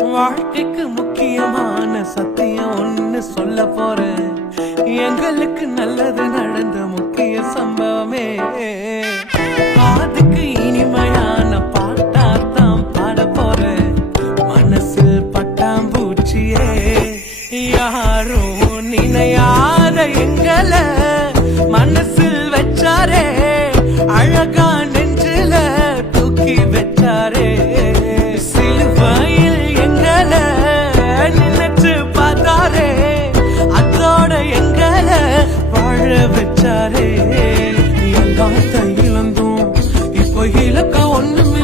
வாழ்க்கைக்கு முக்கியமான சத்தியம் ஒன்னு சொல்ல போறேன். எங்களுக்கு நல்லது நடந்த முக்கிய சம்பவமே. அதுக்கு இனிமையான பாட்டாத்தான் பாட போறேன். மனசு பட்டாம்பூச்சியே யாரும் நினையாத எங்களை மனசில் வச்சாரே, அழகா நெஞ்சில தூக்கி வச்சாரே. சிலுவையில் எங்களை நினைச்சு பார்த்தாரே, அதோட எங்களை வாழ வச்சாரே. எல்லாம் தையிலந்தும் இப்போ இலக்க ஒண்ணுமே